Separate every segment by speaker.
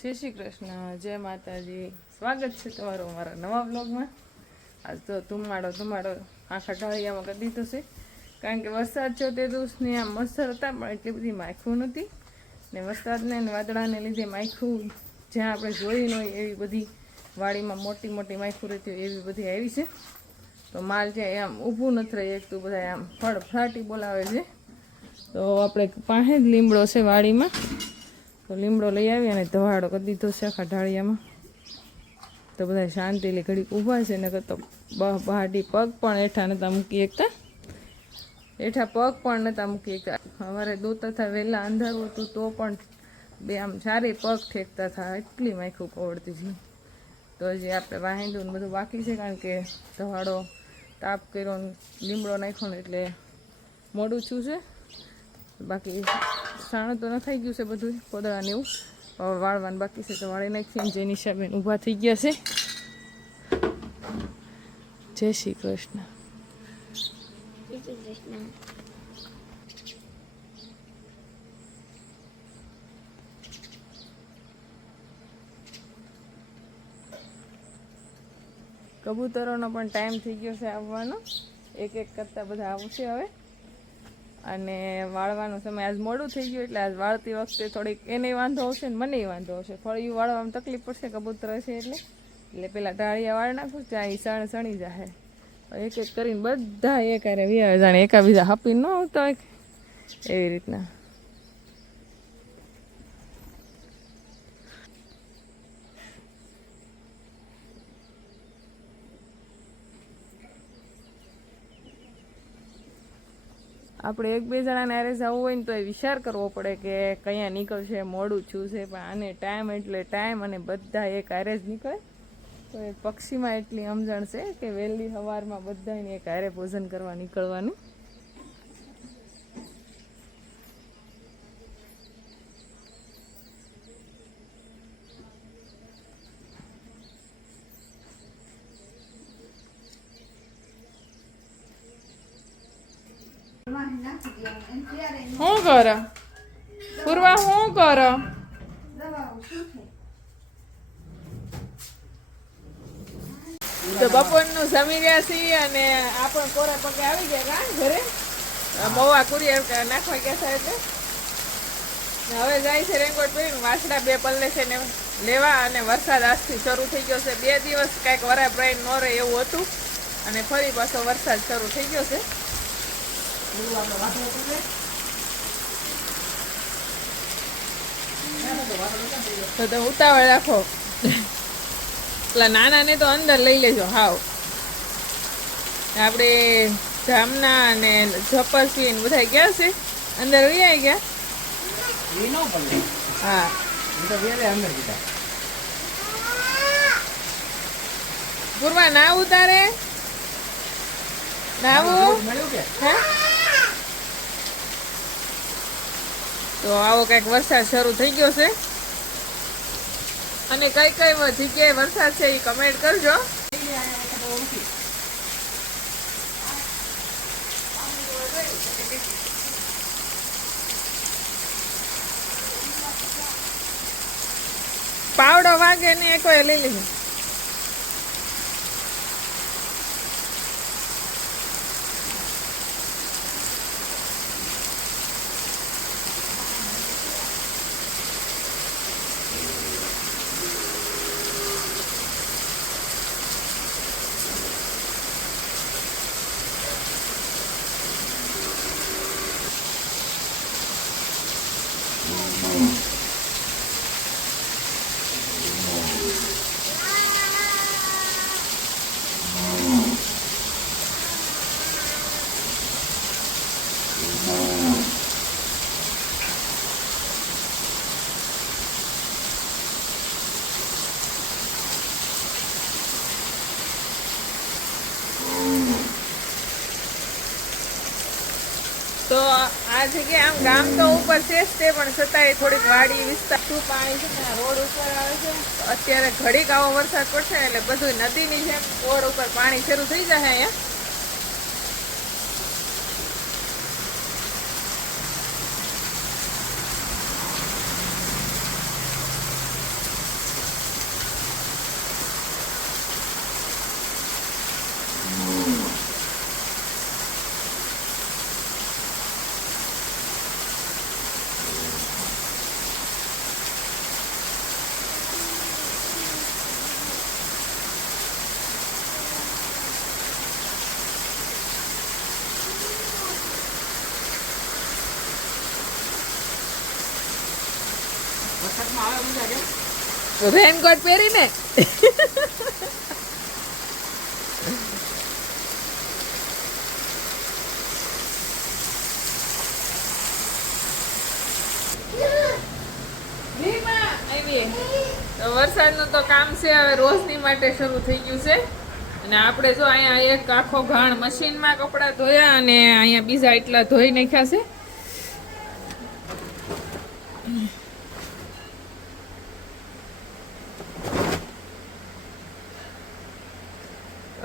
Speaker 1: જય શ્રી કૃષ્ણ, જય માતાજી. સ્વાગત છે તમારું અમારા નવા બ્લોગમાં આજ તો ધુમાડો ધુમાડો આખા ઢાળિયામાં કરી દીધો છે. કારણ કે વરસાદ છે તે દિવસની આમ મચ્છર હતા, પણ એટલી બધી માખું નહોતી. ને વરસાદને વાદળાને લીધે માખું જ્યાં આપણે જોઈ ન હોય એવી બધી વાડીમાં મોટી મોટી માખું રહેતી હોય એવી બધી આવી છે. તો માલ જ્યાં આમ ઊભું નથી રહી, એક તો બધા આમ ફળ ફ્રાટી બોલાવે છે. તો આપણે પાસે જ લીમડો છે વાડીમાં. તો લીમડો લઈ આવી અને ધવાડો કરી દીધો છે આખા ઢાળિયામાં. તો બધા શાંતિલી ઘડીક ઊભા છે ને તો બહ બહાડી પગ પણ હેઠા નતા મૂકી એકતા હેઠા પગ પણ નતા મૂકી એકતા અમારે દૂધ તથા વહેલા અંધારું હતું તો પણ બે આમ સારી પગ ઠેકતા હતા, એટલી માખું પવડતી હતી. તો હજી આપણે વાહિંદું બધું બાકી છે, કારણ કે ધવાડો તાપ કર્યો લીમડો નાખ્યો ને એટલે મોડું છું છે. બાકી સાણું તો ન થઈ ગયું છે બધું પોદળાને એવું. હવે વાળવાનું બાકી છે તો વાળી નાખીએ જેની હિસાબે ઊભા થઈ ગયા છે. જય શ્રી કૃષ્ણ.
Speaker 2: જય શ્રી કૃષ્ણ
Speaker 1: કબૂતરોનો પણ ટાઈમ થઈ ગયો છે આવવાનો. એક એક કરતાં બધા આવશે હવે. અને વાળવાનો સમય આજ મોડું થઈ ગયું એટલે આજ વાળતી વખતે થોડીક એને વાંધો આવશે ને મને વાંધો આવશે. ફળિયું વાળવામાં તકલીફ પડશે, કબૂતર હશે એટલે. એટલે પેલા ઢાળિયા વાળ નાખું, ત્યાં એ સણ સણી જાય એક એક કરીને બધા એક હારે વ્યાવે જાણે એકાબીજા હપી ન આવતા એવી રીતના. આપણે એક બે જણાને આરે જવું હોય ને તો એ વિચાર કરવો પડે કે કયા નીકળશે, મોડું છું છે, પણ આને ટાઈમ એટલે ટાઈમ અને બધા એક હારે જ નીકળે. તો એ પક્ષીમાં એટલી સમજણ છે કે વહેલી સવારમાં બધાને એક હારે ભોજન કરવા નીકળવાનું. શું કરો? પૂર્વા શું કરો? તો બપોરનું જમી રહ્યા છીએ અને આ પણ કોરા પગે આવી ગયા ઘરે? મવા કુરિયર નાખવા ગયા એટલે. હવે જાય છે રેનકોટ પહેરીને વાસડા બે પલ્લે છે ને લેવા અને વરસાદ આજથી શરૂ થઈ ગયો છે. બે દિવસ કાંઈક વરા બ્રાઇન ન રહે એવું હતું. અને ફરી પાછો વરસાદ શરૂ થઈ ગયો છે. તો તો ઉતાવળ રાખો. પેલા નાના તો અંદર લઈ લેજો હાવ. આપણે જામના અને જપરસી ને બધા ગયા છે? અંદર વહી ગયા? હા. પૂર્વા ના ઉતારે? નાવું? હે? તો આવો કંઈક વરસાદ શરૂ થઈ ગયો છે. અને કઈ કઈ જગ્યાએ વરસાદ છે એ કમેન્ટ કરજો. પાવડો વાગે ને કોઈ લઈ લીધું તો આ જગ્યા આમ ગામ તો ઉપર છે તે, પણ છતાંય થોડીક વાડી વિસ્તાર શું પાણી છે ને રોડ ઉપર આવે છે. અત્યારે ઘડીક આવો વરસાદ પડશે એટલે બધું નદીની જેમ, રોડ ઉપર પાણી શરૂ થઈ જશે અહીંયા. રેનકોટ પહેરીને? વરસાદ વરસાદનું તો કામ છે હવે રોજની માટે શરૂ થઈ ગયું છે. અને આપણે જો અહીંયા એક આખો ઘાણ મશીનમાં કપડાં ધોયા અને અહીંયા બીજા એટલા ધોઈ નાખ્યા છે.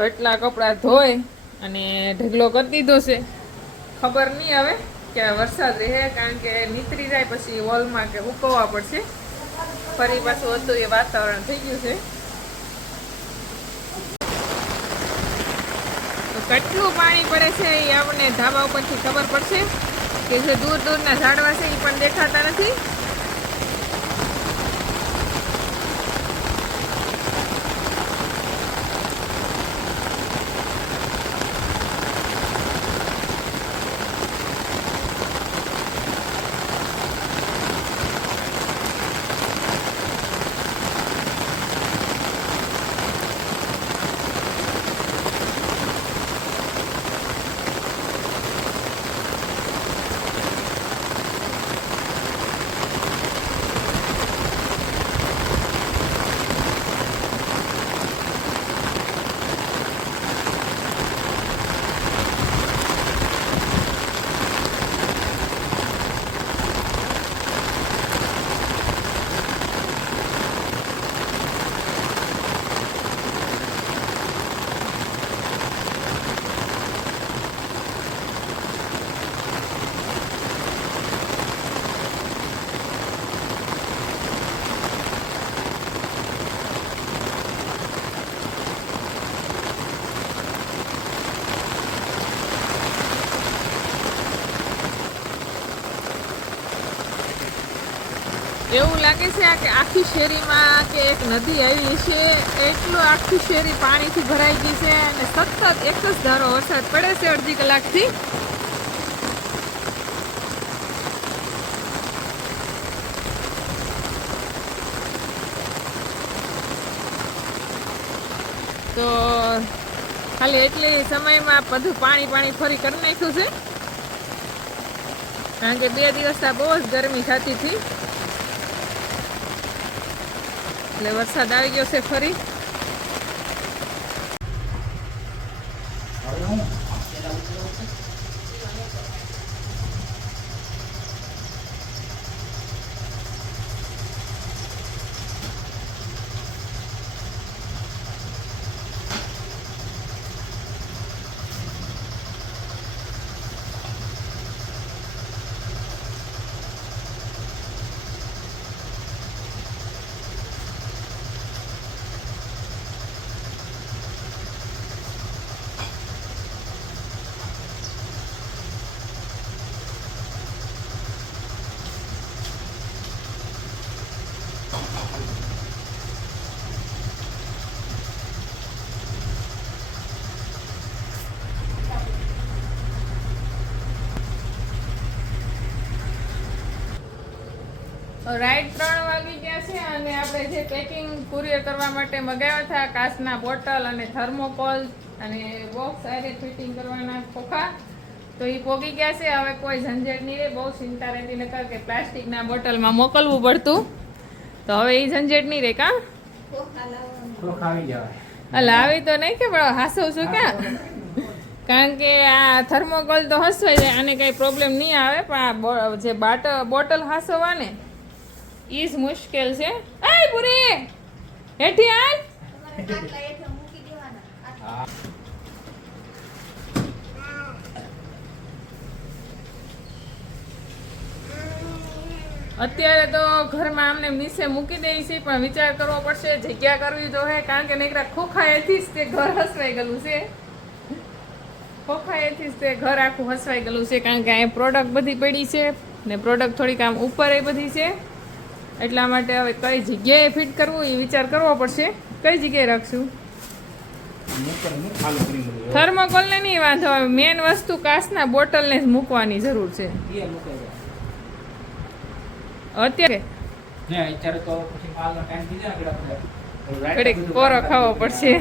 Speaker 1: એટલા કપડાં ધોઈ અને ઢગલો કરી દીધો છે. ખબર નહીં હવે કે વરસાદ રહે, કારણ કે નીતરી જાય પછી વોલમાં કે ઉકવવા પડશે. ફરી પાછું હતું એ વાતાવરણ થઈ ગયું છે. કેટલું પાણી પડે છે એ આપણને ધાબા ઉપરથી ખબર પડશે. કે જે દૂર દૂરના ઝાડવા છે એ પણ દેખાતા નથી. એવું લાગે છે કે આખી શેરીમાં કે એક નદી આવી છે, એટલું આખી શેરી પાણીથી ભરાઈ ગઈ છે અને સતત એક જ ધારો વરસાદ પડે છે અડધી કલાકથી. તો ખાલી એટલી સમયમાં બધું પાણી પાણી ફરી કરી નાખ્યું છે. કારણ કે બે દિવસ બહુ જ ગરમી થતી હતી. એટલે વરસાદ આવી ગયો છે ફરી. રાઈટ ત્રણ વાગી ગયા છે અને આપણે જે પેકિંગ કુરિયર કરવા માટે મગાવ્યા હતા કાચના બોટલ અને થર્મોકોલ અને બોક્સ આરે ફિટિંગ કરવાના ખોખા તો એ પોગી ગયા છે. હવે કોઈ ઝંઝટ નહીં રહે. બહુ ચિંતા રહેતી નકર કે પ્લાસ્ટિકના બોટલમાં મોકલવું પડતું. તો હવે એ ઝંઝટ નહીં રહે કા? અલા આવી તો નહીં કે પણ હાસવ છું ક્યાં? કારણ કે આ થર્મોકોલ તો હસવાય જાય આને કાંઈ પ્રોબ્લેમ નહીં આવે. પણ આ બો- જે બાટ બોટલ હાસવવા ને ઈ મુશ્કેલ છે. એ પૂરી હેઠી
Speaker 3: આલ
Speaker 1: અત્યારે તો ઘરમાં આમને મિસે મૂકી દઈ છે, પણ વિચાર કરવો પડશે, જગ્યા કરવી તો હે, કારણ કે નહીતર ખોખા એથી જ તે ઘર હસવાઈ ગયેલું છે. ખોખા એથી જ તે ઘર આખું હસવાઈ ગયેલું છે, કારણ કે અહીંયા પ્રોડક્ટ બધી પડી છે ને પ્રોડક્ટ થોડીક આમ ઉપર એ બધી છે. એટલા માટે હવે કઈ જગ્યાએ ફિટ કરવું એ વિચાર કરવો પડશે. કઈ જગ્યાએ રાખશું? થર્મોકોલને નહીં વાંધો આવે. મેન વસ્તુ કાચના બોટલને જ મૂકવાની જરૂર છે. અત્યારે કોરો ખાવો પડશે.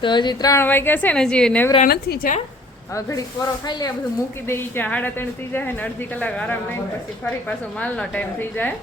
Speaker 1: તો હજી ત્રણ વાગ્યા છે ને, હજી નેવરા નથી ચા હવે ઘડીક કોરો ખાઈ લે, બધું મૂકી દઈ જાય સાડા ત્રણ થઈ જાય ને અડધી કલાક આરામ લઈને પછી ફરી પાછો માલનો ટાઈમ થઈ જાય.